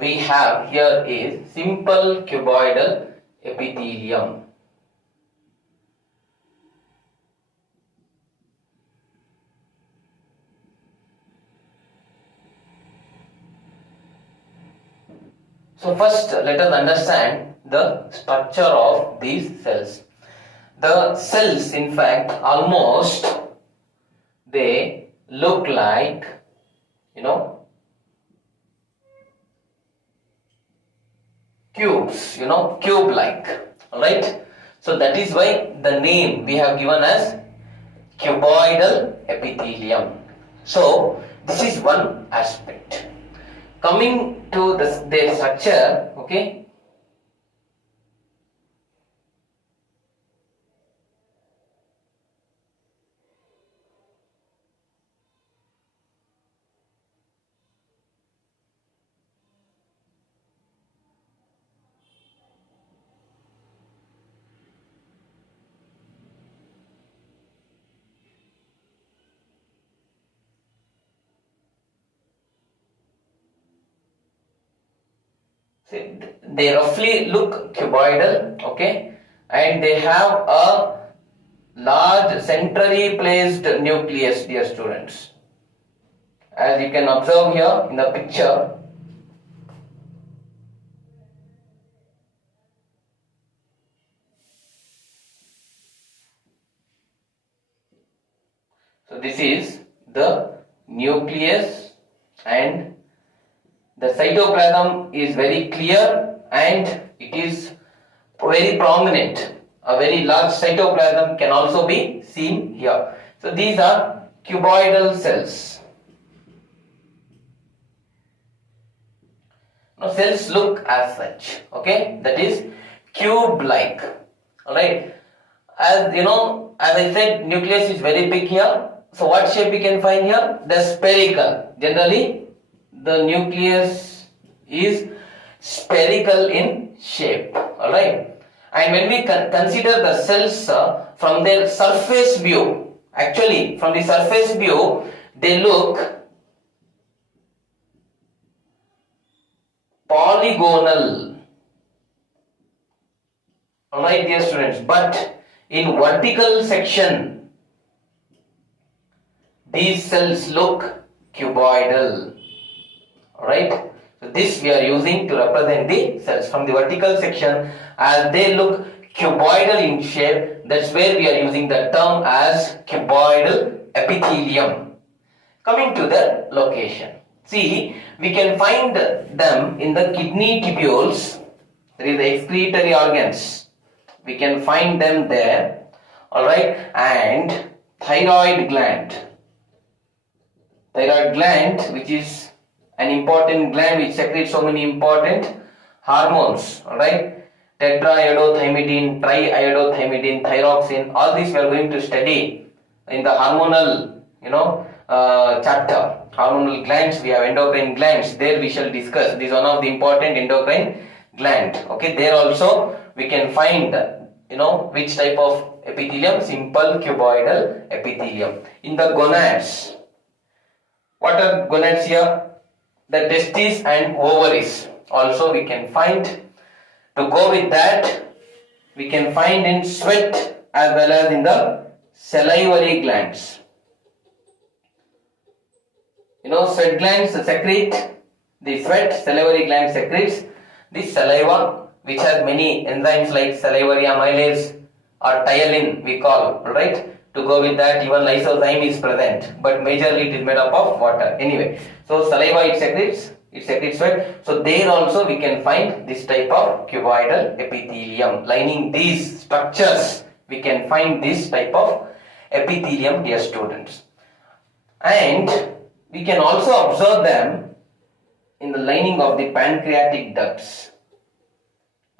we have here is simple cuboidal epithelium. So first let us understand the structure of these cells. The cells, in fact, almost they look like, cubes, cube-like. Alright? So that is why the name we have given as cuboidal epithelium. So this is one aspect. Coming to their structure, okay. They roughly look cuboidal, okay, and they have a large centrally placed nucleus, dear students. As you can observe here in the picture, so this is the nucleus, and the cytoplasm is very clear and it is very prominent. A very large cytoplasm can also be seen here. So these are cuboidal cells. Now cells look as such, okay, that is cube-like. Alright, as I said, nucleus is very big here. So what shape we can find here? The spherical. Generally the nucleus is spherical in shape. Alright, and when we consider the cells from their surface view, actually from the surface view they look polygonal. Alright, dear students, but in vertical section these cells look cuboidal. Alright, so this we are using to represent the cells from the vertical section, as they look cuboidal in shape. That's where we are using the term as cuboidal epithelium. Coming to the location, see, we can find them in the kidney tubules. There is the excretory organs, we can find them there. Alright, and thyroid gland, which is an important gland which secretes so many important hormones. Alright, tetraiodothymidic, triiodothymidic, thyroxine, all these we are going to study in the hormonal chapter. Hormonal glands, we have endocrine glands, there we shall discuss. This is one of the important endocrine gland. Okay, there also we can find which type of epithelium? Simple cuboidal epithelium. In the gonads, what are gonads here? The testes and ovaries also we can find. To go with that, we can find in sweat as well as in the salivary glands. Sweat glands secrete the sweat, salivary gland secretes the saliva, which has many enzymes like salivary amylase or ptyalin we call. Alright, to go with that, even lysozyme is present, but majorly it is made up of water. Anyway, so saliva it secretes sweat. So there also we can find this type of cuboidal epithelium. Lining these structures, we can find this type of epithelium, dear students. And we can also observe them in the lining of the pancreatic ducts.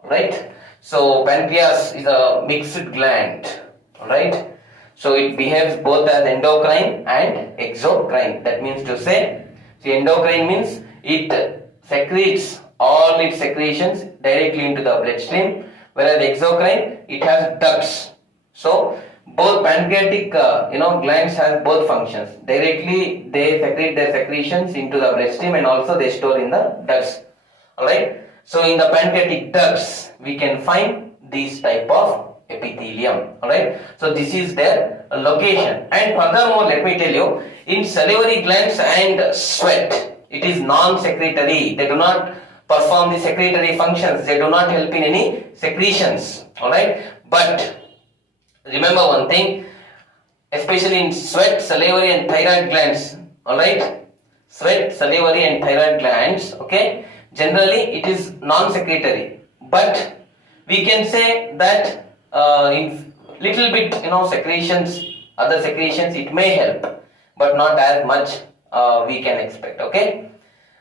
Right? So pancreas is a mixed gland. Alright? So it behaves both as endocrine and exocrine. That means to say, see, endocrine means it secretes all its secretions directly into the bloodstream, whereas exocrine, it has ducts. So both pancreatic glands have both functions. Directly they secrete their secretions into the bloodstream and also they store in the ducts. Alright. So in the pancreatic ducts, we can find these type of epithelium. Alright. So this is their location. And furthermore, let me tell you, in salivary glands and sweat, it is non-secretory. They do not perform the secretory functions. They do not help in any secretions. Alright. But remember one thing, especially in sweat, salivary and thyroid glands. Alright. Sweat, salivary and thyroid glands. Okay. Generally it is non-secretory. But we can say that in little bit, secretions, other secretions, it may help, but not as much we can expect. Okay.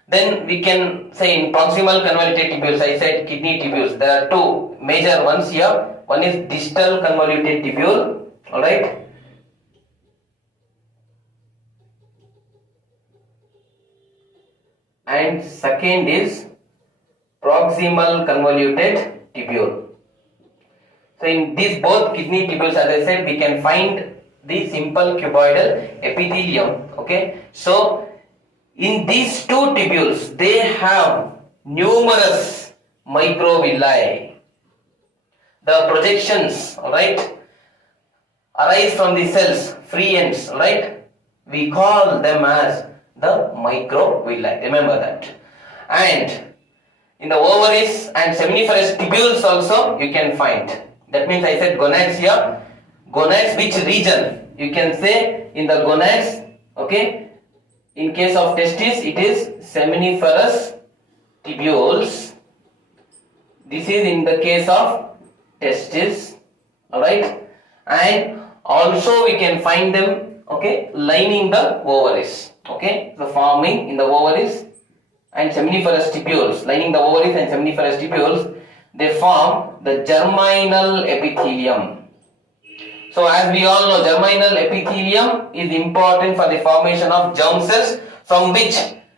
Then we can say in proximal convoluted tubules, I said kidney tubules. There are two major ones here. One is distal convoluted tubule. Alright. And second is proximal convoluted tubule. So in these both kidney tubules, as I said, we can find the simple cuboidal epithelium. Okay. So in these two tubules, they have numerous microvilli. The projections, right, arise from the cells, free ends, right? We call them as the microvilli. Remember that. And in the ovaries and seminiferous tubules also you can find. That means I said gonads here. Gonads, which region? You can say in the gonads, okay. In case of testes, it is seminiferous tubules. This is in the case of testes, alright. And also we can find them, okay, lining the ovaries, okay. So forming in the ovaries and seminiferous tubules, lining the ovaries and seminiferous tubules, they form the germinal epithelium. So as we all know, germinal epithelium is important for the formation of germ cells, from which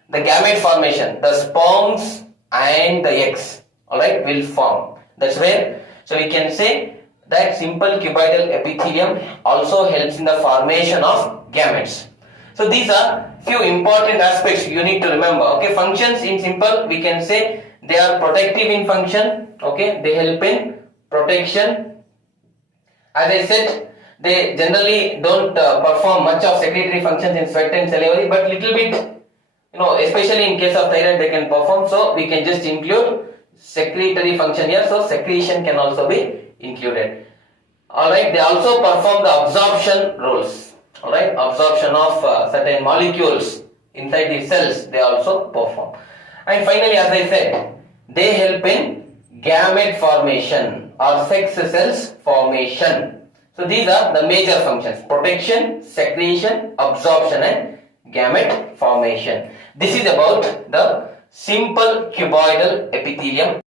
the gamete formation, the sperms and the eggs, alright, will form. That's where, so we can say that simple cuboidal epithelium also helps in the formation of gametes. So these are few important aspects you need to remember. Okay, functions in simple, we can say they are protective in function. Okay, they help in protection. As I said, they generally don't perform much of secretory functions in sweat and salivary, but little bit, especially in case of thyroid, they can perform. So we can just include secretory function here. So secretion can also be included. Alright, they also perform the absorption roles. Alright, absorption of certain molecules inside the cells, they also perform. And finally, as I said, they help in gamete formation or sex cells formation. So these are the major functions: protection, secretion, absorption and gamete formation. This is about the simple cuboidal epithelium.